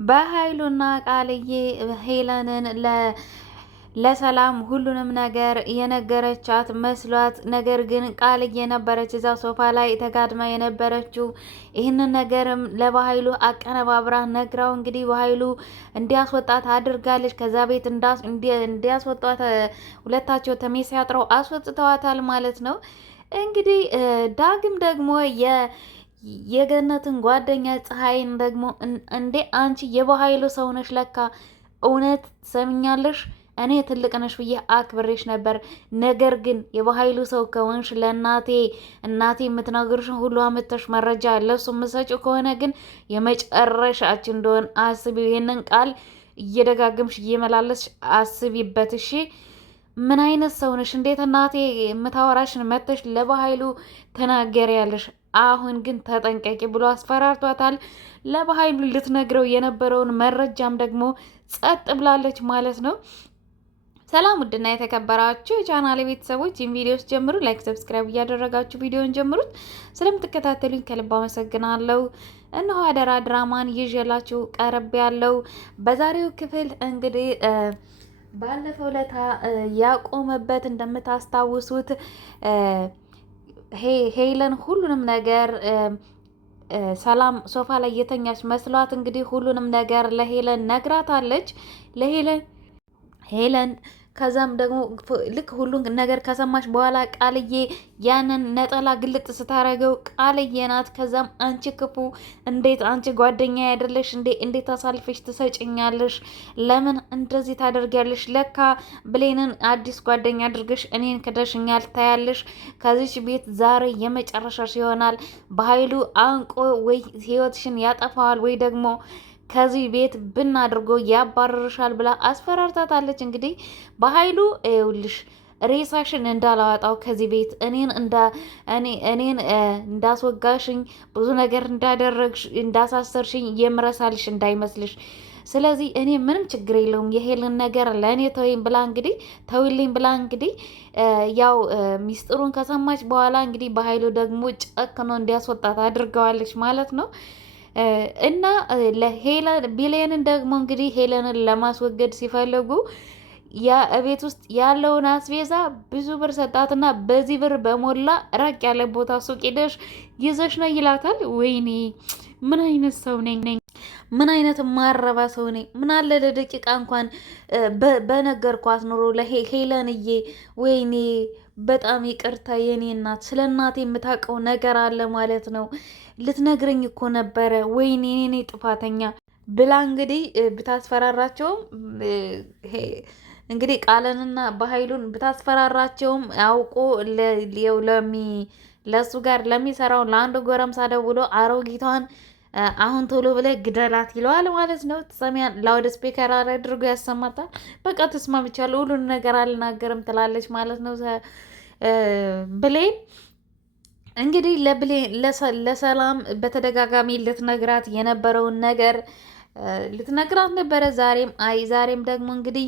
በኃይሉና ቃልዬ ሄለንን ለሰላም ሁሉንም ነገር የነገረቻት መስሏት፣ ነገር ግን ቃልዬ ነበረች እዛው ሶፋ ላይ ተጋድማ የነበረችው። ይህንን ነገርም ለበኃይሉ አቀነባብራ ነግራው እንግዲህ በኃይሉ እንዲያስወጣት አድርጋለች። ከዛ ቤት እንዲያስወጣት ሁለታቸው ተሜሲያጥረው አስወጥተዋታል ማለት ነው። እንግዲህ ዳግም ደግሞ የገነትን ጓደኛ ፀሐይን ደግሞ እንዴ አንቺ የበኃይሉ ሰውነሽ ለካ እውነት ሰምኛለሽ፣ እኔ ትልቅ ነሽ ብዬ አክብሬሽ ነበር። ነገር ግን የበኃይሉ ሰው ከሆንሽ እናቴ የምትነግርሽን ሁሉ አመተሽ መረጃ ለሱ ምሰጪው ከሆነ ግን የመጨረሻችን እንደሆን አስቢው። ይሄንን ቃል እየደጋገምሽ እየመላለስሽ አስቢበት እሺ። ምን አይነት ሰው ነሽ? እንዴት እናቴ የምታወራሽን መተሽ ለበኃይሉ ተናገሪያለሽ? አሁን ግን ተጠንቀቂ ብሎ አስፈራርቷታል። ለበኃይሉ ልትነግረው የነበረውን መረጃም ደግሞ ጸጥ ብላለች ማለት ነው። ሰላም ውድና የተከበራችሁ የቻናሌ ቤተሰቦች ይህን ቪዲዮስ ጀምሩ፣ ላይክ ሰብስክራይብ እያደረጋችሁ ቪዲዮን ጀምሩት። ስለምትከታተሉኝ ከልብ አመሰግናለሁ። እነሆ አደራ ድራማን ይዤላችሁ ቀርብ ያለው በዛሬው ክፍል እንግዲህ ባለፈው ለታ ያቆመበት እንደምታስታውሱት ሄለን ሁሉንም ነገር ሰላም ሶፋ ላይ የተኛች መስሏት እንግዲህ ሁሉንም ነገር ለሄለን ነግራታለች። ሄለን ከዛም ደግሞ ልክ ሁሉን ነገር ከሰማች በኋላ ቃልዬ ያንን ነጠላ ግልጥ ስታረገው ቃልዬ ናት። ከዛም አንቺ ክፉ፣ እንዴት አንቺ ጓደኛ አይደለሽ እንዴ? እንዴት አሳልፈሽ ትሰጭኛለሽ? ለምን እንደዚህ ታደርጊያለሽ? ለካ ብሌንን አዲስ ጓደኛ አድርገሽ እኔን ክደሽኛል። ታያለሽ፣ ከዚች ቤት ዛሬ የመጨረሻሽ ይሆናል። በኃይሉ አንቆ ወይ ህይወትሽን ያጠፋዋል ወይ ደግሞ ከዚህ ቤት ብን አድርጎ ያባረርሻል ብላ አስፈራርታታለች። እንግዲህ በኃይሉ ይኸውልሽ ሬሳሽን እንዳላወጣው ከዚህ ቤት እኔን እንዳስወጋሽኝ ብዙ ነገር እንዳደረግሽ እንዳሳሰርሽኝ የምረሳልሽ እንዳይመስልሽ። ስለዚህ እኔ ምንም ችግር የለውም የሄልን ነገር ለእኔ ተውልኝ ብላ እንግዲህ ያው ሚስጥሩን ከሰማች በኋላ እንግዲህ በኃይሉ ደግሞ ጨክኖ እንዲያስወጣት አድርገዋለች ማለት ነው። እና ቢሌንን ደግሞ እንግዲህ ሄለንን ለማስወገድ ሲፈልጉ ቤት ውስጥ ያለውን አስቤዛ ብዙ ብር ሰጣትና በዚህ ብር በሞላ ራቅ ያለ ቦታ ሱቅ ሄደሽ ይዘሽ ነው ይላታል። ወይኔ ምን አይነት ሰው ነኝ? ምን አይነት ማረባ ሰው ነኝ? ምን አለ ለደቂቃ እንኳን በነገርኳት ኑሮ ለሄለንዬ። ወይኔ በጣም ይቅርታ የኔ እናት፣ ስለ እናቴ የምታውቀው ነገር አለ ማለት ነው። ልትነግረኝ እኮ ነበረ። ወይኔ እኔ ጥፋተኛ ብላ እንግዲህ ብታስፈራራቸውም እንግዲህ ቃልንና በኃይሉን ብታስፈራራቸውም አውቆ ለሱ ጋር ለሚሰራው ለአንድ ጎረምሳ ደውሎ አሮጊቷን አሁን ቶሎ ብለህ ግደላት ይለዋል ማለት ነው። ትሰሚያን ላውድ ስፒከር አድርጎ ያሰማታል። በቃ ተስማምቻለሁ፣ ሁሉን ነገር አልናገርም ትላለች ማለት ነው። ብሌን እንግዲህ ለሰላም በተደጋጋሚ ልትነግራት የነበረውን ነገር ልትነግራት ነበረ። ዛሬም ደግሞ እንግዲህ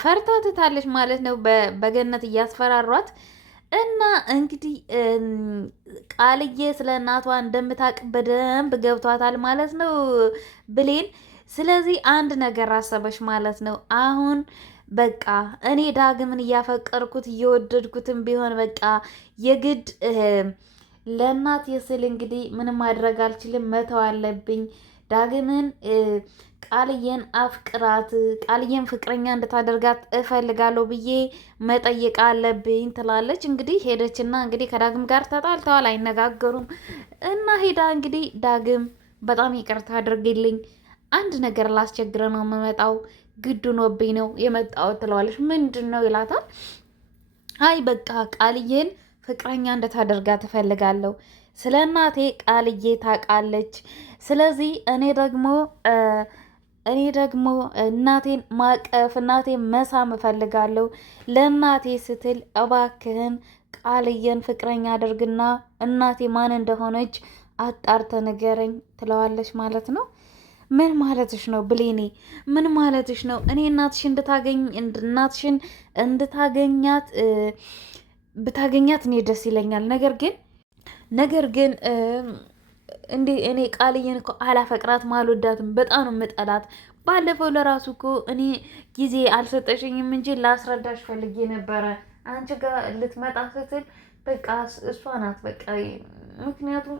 ፈርታ ትታለች ማለት ነው። በገነት እያስፈራሯት እና እንግዲህ ቃልዬ ስለ እናቷ እንደምታውቅ በደንብ ገብቷታል ማለት ነው ብሌን። ስለዚህ አንድ ነገር አሰበች ማለት ነው። አሁን በቃ እኔ ዳግምን እያፈቀርኩት እየወደድኩትም ቢሆን በቃ የግድ ለእናት ስል እንግዲህ ምንም ማድረግ አልችልም፣ መተው አለብኝ። ዳግምን ቃልዬን አፍቅራት፣ ቃልዬን ፍቅረኛ እንድታደርጋት እፈልጋለሁ ብዬ መጠየቅ አለብኝ ትላለች። እንግዲህ ሄደችና እንግዲህ ከዳግም ጋር ተጣልተዋል፣ አይነጋገሩም። እና ሄዳ እንግዲህ ዳግም በጣም ይቅርታ አድርግልኝ፣ አንድ ነገር ላስቸግረ ነው የምመጣው፣ ግድ ሆኖብኝ ነው የመጣሁት ትለዋለች። ምንድን ነው ይላታል። አይ በቃ ቃልዬን ፍቅረኛ እንድታደርጋት እፈልጋለሁ። ስለ እናቴ ቃልዬ ታውቃለች። ስለዚህ እኔ ደግሞ እናቴን ማቀፍ እናቴን መሳም እፈልጋለሁ። ለእናቴ ስትል እባክህን ቃልዬን ፍቅረኛ አድርግና እናቴ ማን እንደሆነች አጣርተ ንገረኝ ትለዋለች ማለት ነው። ምን ማለትሽ ነው ብሌኔ? ምን ማለትሽ ነው? እኔ እናትሽን እንድታገኛት ብታገኛት እኔ ደስ ይለኛል። ነገር ግን እንዴ እኔ ቃልዬን እኮ አላፈቅራትም አልወዳትም፣ በጣም ነው የምጠላት። ባለፈው ለራሱ እኮ እኔ ጊዜ አልሰጠሽኝም እንጂ ላስረዳሽ ፈልጌ ነበረ። አንቺ ጋር ልትመጣ ስትል በቃ እሷ ናት በቃ ምክንያቱም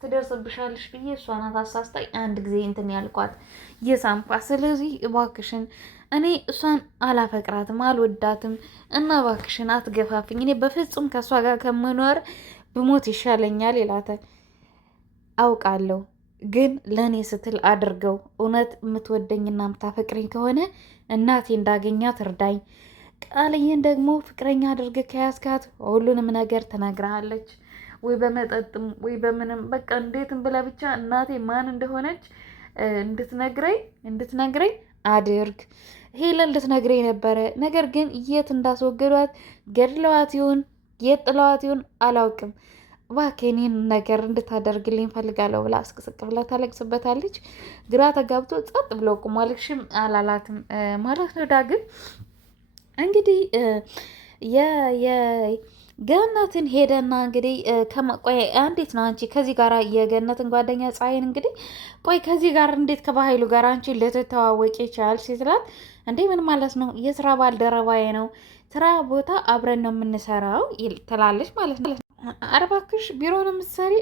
ትደርስብሻለሽ ብዬ እሷ ናት አሳስታኝ አንድ ጊዜ እንትን ያልኳት የሳምኳት። ስለዚህ እባክሽን እኔ እሷን አላፈቅራትም አልወዳትም እና እባክሽን አትገፋፍኝ፣ እኔ በፍጹም ከእሷ ጋር ከምኖር ብሞት ይሻለኛል ይላታል። አውቃለሁ ግን ለእኔ ስትል አድርገው። እውነት የምትወደኝና የምታፈቅረኝ ከሆነ እናቴ እንዳገኛት እርዳኝ። ቃልዬን ደግሞ ፍቅረኛ አድርገህ ከያዝካት ሁሉንም ነገር ትነግርሃለች፣ ወይ በመጠጥም ወይ በምንም በቃ እንዴትም ብላ ብቻ እናቴ ማን እንደሆነች እንድትነግረኝ አድርግ። ሄለን ልትነግረኝ ነበረ፣ ነገር ግን የት እንዳስወገዷት ገድለዋት ይሁን የት ጥለዋት ይሁን አላውቅም። እባክህ እኔን ነገር እንድታደርግልኝ ፈልጋለሁ ብላ እስቅስቅ ብላ ታለቅስበታለች። ግራ ተጋብቶ ጸጥ ብሎ ቁሟል። እሺም አላላትም ማለት ነው። ዳግም እንግዲህ ገነትን ሄደና እንግዲህ ቆይ እንዴት ነው አንቺ ከዚህ ጋር የገነትን ጓደኛ ፀሐይን እንግዲህ ቆይ ከዚህ ጋር እንዴት ከባህሉ ጋር አንቺ ልትተዋወቂ ቻልሽ ሲላት፣ እንዴ ምን ማለት ነው? የስራ ባልደረባዬ ነው፣ ስራ ቦታ አብረን ነው የምንሰራው ትላለች ማለት ነው። ኧረ እባክሽ ቢሮ ነው የምትሰሪ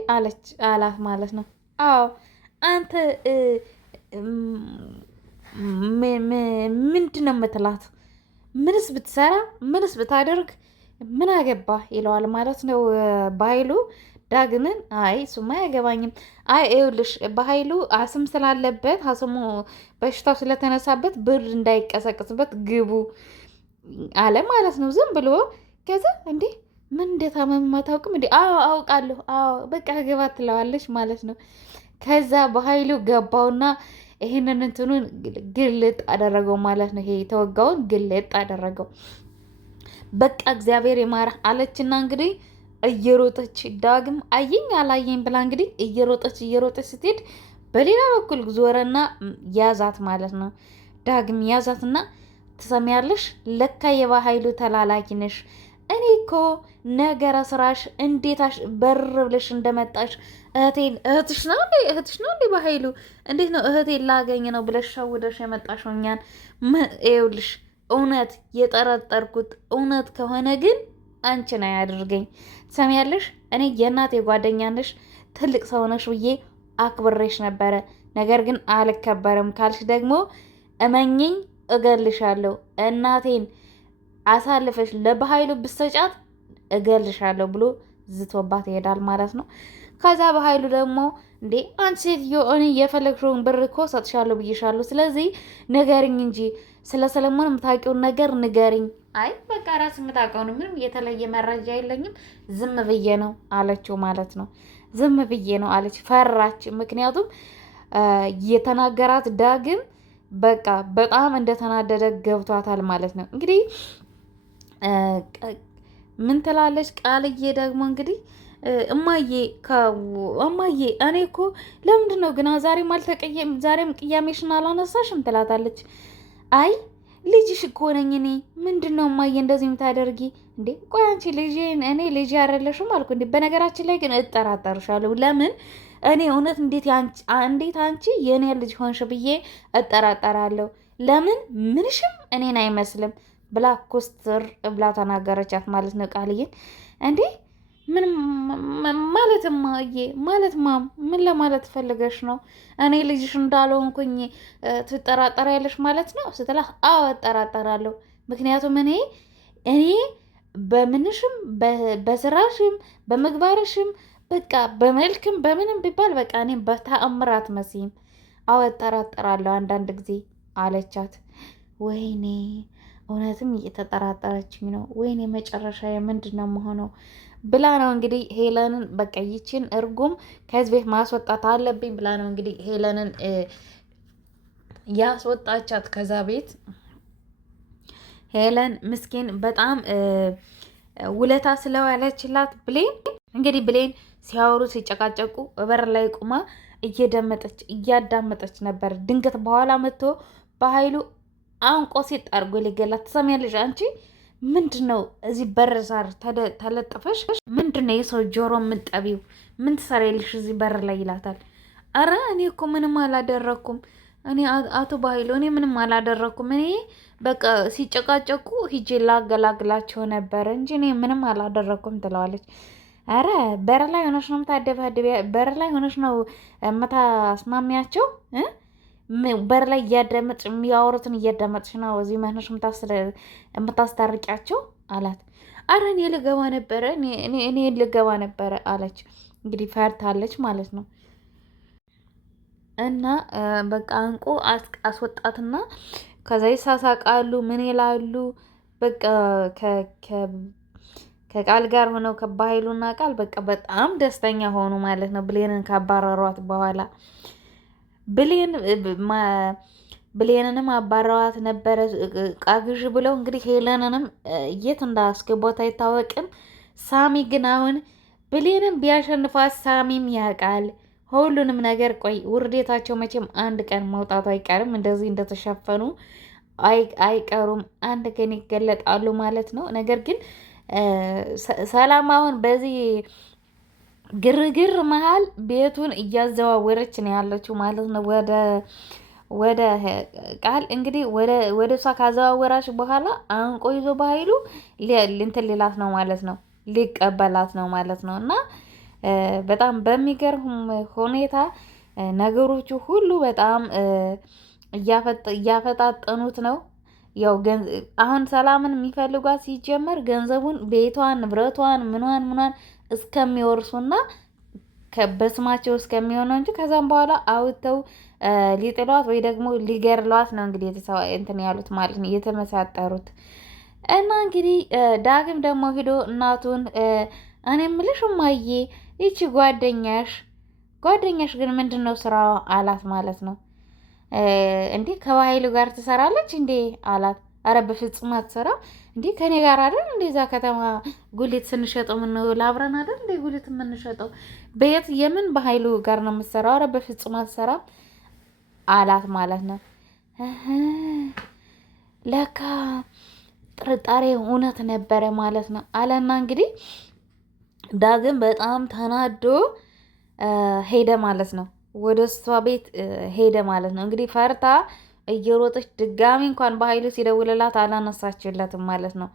አላት ማለት ነው። አዎ አንተ ምንድን ነው የምትላት? ምንስ ብትሰራ ምንስ ብታደርግ ምን አገባ ይለዋል ማለት ነው በኃይሉ ዳግምን። አይ እሱማ አያገባኝም። አይ ይኸውልሽ በኃይሉ አስም ስላለበት አስሙ በሽታው ስለተነሳበት ብር እንዳይቀሰቅስበት ግቡ አለ ማለት ነው ዝም ብሎ። ከዛ እንዴ ምን እንደታመመ አታውቅም እንዴ? አዎ አውቃለሁ፣ አዎ በቃ ግባ ትለዋለች ማለት ነው። ከዛ በኃይሉ ገባውና ይሄንን እንትኑን ግልጥ አደረገው ማለት ነው። ይሄ የተወጋውን ግልጥ አደረገው። በቃ እግዚአብሔር የማረህ አለችና እንግዲህ እየሮጠች ዳግም አየኝ አላየኝ ብላ እንግዲህ እየሮጠች ስትሄድ በሌላ በኩል ዞረና ያዛት ማለት ነው። ዳግም ያዛትና ትሰሚያለሽ፣ ለካ የበኃይሉ ተላላኪ ነሽ። እኔ እኮ ነገረ ስራሽ እንዴታሽ በር ብለሽ እንደመጣሽ እህትሽ ነው እንዴ በኃይሉ እንዴት ነው እህቴን ላገኝ ነው ብለሽ ሸውደሽ የመጣሽው እኛን። ይኸውልሽ እውነት የጠረጠርኩት እውነት ከሆነ ግን አንቺን አያድርገኝ። ትሰሚያለሽ፣ እኔ የእናቴ ጓደኛ ነሽ፣ ትልቅ ሰው ነሽ ብዬ አክብሬሽ ነበረ። ነገር ግን አልከበርም ካልሽ ደግሞ እመኝኝ እገልሻለሁ። እናቴን አሳልፈሽ ለበኃይሉ ብትሰጫት እገልሻለሁ ብሎ ዝቶባት ይሄዳል ማለት ነው። ከዛ በኃይሉ ደግሞ እንዴ አንቺ ሴትዮ እኔ የፈለግሽውን ብር እኮ ሰጥሻለሁ ብዬሻለሁ፣ ስለዚህ ንገሪኝ እንጂ ስለ ሰለሞን የምታውቂውን ነገር ንገሪኝ። አይ በቃ ራስ የምታውቀው ነው፣ ምንም የተለየ መረጃ የለኝም፣ ዝም ብዬ ነው አለችው ማለት ነው። ዝም ብዬ ነው አለች፣ ፈራች። ምክንያቱም የተናገራት ዳግም በቃ በጣም እንደተናደደ ገብቷታል ማለት ነው። እንግዲህ ምን ትላለች ቃልዬ ደግሞ እንግዲህ እማዬ እኔ እኮ ለምንድን ነው ግን ዛሬም ቅያሜሽን አላነሳሽም ትላታለች። አይ ልጅሽ እኮ ነኝ እኔ። ምንድን ነው እማዬ እንደዚህ የምታደርጊ እንዴ? ቆይ አንቺ እኔ ልጅ አይደለሽም አልኩ እንዴ? በነገራችን ላይ ግን እጠራጠርሻለሁ። ለምን እኔ እውነት እንዴት አንቺ የእኔ ልጅ ሆንሽ ብዬ እጠራጠራለሁ። ለምን ምንሽም እኔን አይመስልም ብላ ኮስትር ብላ ተናገረቻት ማለት ነው ቃልዬን። እንዴ ምን ማለት ማም ምን ለማለት ፈልገሽ ነው? እኔ ልጅሽ እንዳልሆንኩኝ ትጠራጠሪያለሽ ማለት ነው ስትላ፣ አዎ እጠራጠራለሁ። ምክንያቱም እኔ በምንሽም በስራሽም በምግባርሽም በቃ በመልክም በምንም ቢባል በቃ እኔ በተአምራት መስይም፣ አዎ እጠራጠራለሁ አንዳንድ ጊዜ አለቻት። ወይኔ እውነትም እየተጠራጠረችኝ ነው። ወይኔ መጨረሻ ምንድን ነው መሆነው ብላ ነው እንግዲህ ሄለንን በቃ ይችን እርጉም ከዚህ ቤት ማስወጣት አለብኝ ብላ ነው እንግዲህ ሄለንን ያስወጣቻት ከዛ ቤት። ሄለን ምስኪን በጣም ውለታ ስለዋለችላት ብሌን እንግዲህ ብሌን ሲያወሩ ሲጨቃጨቁ በር ላይ ቁማ እያዳመጠች ነበር። ድንገት በኋላ መጥቶ በኃይሉ አንቆ ሲጥ አድርጎ ሊገላት። ትሰሚያለሽ አንቺ ምንድን ነው እዚህ በር ሳር ተለጥፈሽ ምንድን ነው የሰው ጆሮ የምጠቢው? ምን ትሰሪያለሽ እዚህ በር ላይ ይላታል። አረ እኔ እኮ ምንም አላደረኩም። እኔ አቶ ባይሎ እኔ ምንም አላደረኩም። እኔ በቃ ሲጨቃጨቁ ሂጄ ላገላግላቸው ነበረ እንጂ እኔ ምንም አላደረኩም ትለዋለች። አረ በር ላይ ሆነሽ ነው የምታደባድቢያ? በር ላይ ሆነሽ ነው የምታስማሚያቸው? በር ላይ እያዳመጥሽ የሚያወሩትን እያዳመጥሽ ነው እዚህ መሆንሽ የምታስታርቂያቸው አላት። አረ እኔ ልገባ ነበረ እኔ ልገባ ነበረ አለች። እንግዲህ ፈርታለች ማለት ነው። እና በቃ አንቆ አስወጣትና ከዛ ይሳሳቃሉ። ምን ይላሉ? በቃ ከቃል ጋር ሆነው ከባይሉና ቃል በቃ በጣም ደስተኛ ሆኑ ማለት ነው። ብሌንን ካባረሯት በኋላ ብሌንንም አባረዋት ነበረ ቃግዥ ብለው እንግዲህ ሄለንንም የት እንዳስገቧት አይታወቅም። ሳሚ ግን አሁን ብሌንን ቢያሸንፏት ሳሚም ያውቃል ሁሉንም ነገር። ቆይ ውርዴታቸው መቼም አንድ ቀን መውጣቱ አይቀርም። እንደዚህ እንደተሸፈኑ አይቀሩም። አንድ ቀን ይገለጣሉ ማለት ነው። ነገር ግን ሰላም አሁን በዚህ ግርግር መሀል ቤቱን እያዘዋወረች ነው ያለችው ማለት ነው። ወደ ቃል እንግዲህ ወደ እሷ ካዘዋወራች በኋላ አንቆ ይዞ በኃይሉ እንትን ሊላት ነው ማለት ነው። ሊቀበላት ነው ማለት ነው። እና በጣም በሚገርም ሁኔታ ነገሮቹ ሁሉ በጣም እያፈጣጠኑት ነው። ያው አሁን ሰላምን የሚፈልጓት ሲጀመር ገንዘቡን፣ ቤቷን፣ ንብረቷን፣ ምኗን እስከሚወርሱና በስማቸው እስከሚሆነው እንጂ ከዛም በኋላ አውጥተው ሊጥሏት ወይ ደግሞ ሊገርሏት ነው እንግዲህ እንትን ያሉት ማለት ነው እየተመሳጠሩት። እና እንግዲህ ዳግም ደግሞ ሂዶ እናቱን እኔ የምልሽ እማዬ ይቺ ጓደኛሽ ግን ምንድን ነው ስራ አላት ማለት ነው። እንዴ ከባይሉ ጋር ትሰራለች እንዴ አላት። አረ በፍጹም አትሰራም እንዴ ከኔ ጋር አይደል እንደዛ ከተማ ጉሊት ስንሸጠው ምንውል አብረን አይደል እንዴ ጉሊት የምንሸጠው በየት የምን በኃይሉ ጋር ነው የምትሰራው? አረ በፍጹም አትሰራም አላት ማለት ነው። ለካ ጥርጣሬ እውነት ነበረ ማለት ነው አለና እንግዲህ ዳግም በጣም ተናዶ ሄደ ማለት ነው። ወደ እሷ ቤት ሄደ ማለት ነው። እንግዲህ ፈርታ እየሮጠች ድጋሚ እንኳን በኃይሉ ሲደውልላት አላነሳችለትም ማለት ነው።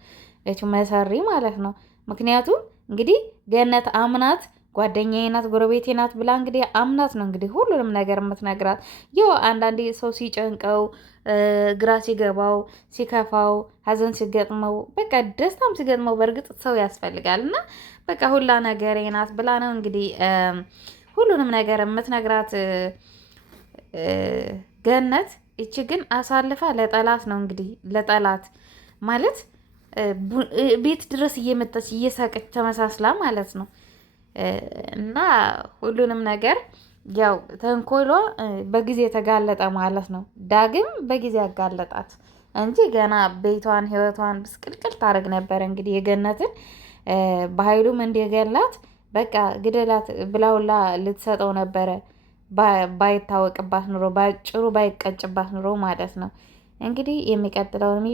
መሰሪ ማለት ነው። ምክንያቱም እንግዲህ ገነት አምናት ጓደኛዬ ናት ጎረቤቴ ናት ብላ እንግዲህ አምናት ነው እንግዲህ ሁሉንም ነገር የምትነግራት። ያው አንዳንዴ ሰው ሲጨንቀው፣ ግራ ሲገባው፣ ሲከፋው፣ ሀዘን ሲገጥመው፣ በቃ ደስታም ሲገጥመው በእርግጥ ሰው ያስፈልጋል እና በቃ ሁላ ነገሬ ናት ብላ ነው እንግዲህ ሁሉንም ነገር የምትነግራት ገነት። እቺ ግን አሳልፋ ለጠላት ነው እንግዲህ ለጠላት ማለት ቤት ድረስ እየመጣች እየሳቀች ተመሳስላ ማለት ነው። እና ሁሉንም ነገር ያው ተንኮሏ በጊዜ ተጋለጠ ማለት ነው። ዳግም በጊዜ ያጋለጣት እንጂ ገና ቤቷን ህይወቷን ብስቅልቅል ታደርግ ነበር። እንግዲህ የገነትን በኃይሉም እንዲገላት በቃ ግደላት ብላውላ ልትሰጠው ነበረ ባይታወቅባት ኑሮ ባጭሩ ባይቀጭባት ኑሮ ማለት ነው። እንግዲህ የሚቀጥለውን